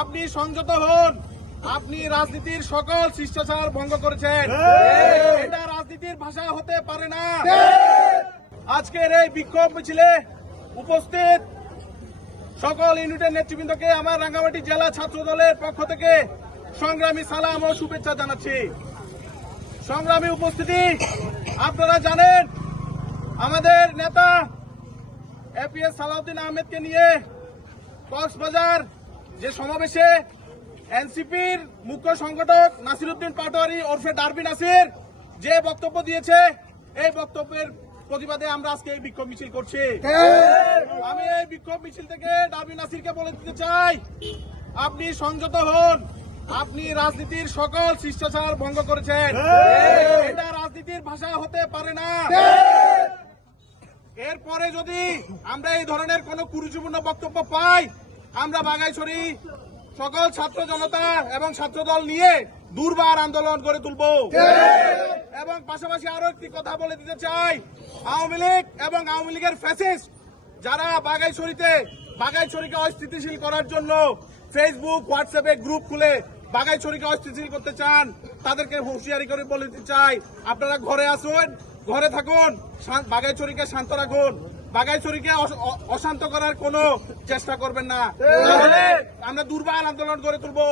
আপনি সংযত হন। আপনি রাজনীতির সকল শিষ্টাচার ভঙ্গ করেছেন। এটা রাজনীতির ভাষা হতে পারে না। আজকের এই বিক্ষোভ মিছিলে উপস্থিত সকল ইউনিটের নেতৃবৃন্দকে আমার রাঙ্গামাটি জেলা ছাত্র দলের পক্ষ থেকে সংগ্রামী সালাম ও শুভেচ্ছা জানাচ্ছি। সংগ্রামী উপস্থিতি আপনারা জানেন আমাদের নেতা এপিএস সালাউদ্দিন আহমেদকে নিয়ে কক্সবাজার যে সমাবেশে এনসিপির মুখ্য সংগঠক নাসিরুদ্দিন পাটোয়ারি ওরফে ডারবি নাসির যে বক্তব্য দিয়েছে, এই বক্তব্যের প্রতিবাদে আমরা আজকে এই বিক্ষোভ মিছিল করছি। আমি এই বিক্ষোভ মিছিল থেকে ডারবি নাসিরকে বলে দিতে চাই, আপনি সংযত হন। আপনি রাজনীতির সকল শিষ্টাচার ভঙ্গ করেছেন। এটা রাজনীতির ভাষা হতে পারে না। এরপরে যদি আমরা এই ধরনের কোন কুরুচিপূর্ণ বক্তব্য পাই আমরা বাগাইছড়ি সকল ছাত্র জনতা এবং ছাত্র দল নিয়ে দুর্বার আন্দোলন করে তুলব। এবং পাশাপাশি আরও একটি কথা বলে দিতে চাই, আওয়ামী লীগ এবং আওয়ামী লীগের ফ্যাসিস্ট যারা বাগাইছড়িতে বাগাইছড়িকে অস্থিতিশীল করার জন্য ফেসবুক হোয়াটসঅ্যাপে গ্রুপ খুলে বাগাইছড়িকে অস্থিতিশীল করতে চান, তাদেরকে হুঁশিয়ারি করে বলে দিতে চাই। আপনারা ঘরে আসুন, ঘরে থাকুন বাগাইছড়িকে শান্ত রাখুন। বাগাইছড়িকে অশান্ত করার কোনো চেষ্টা করবেন না। আমরা দুর্বল আন্দোলন গড়ে তুলবো।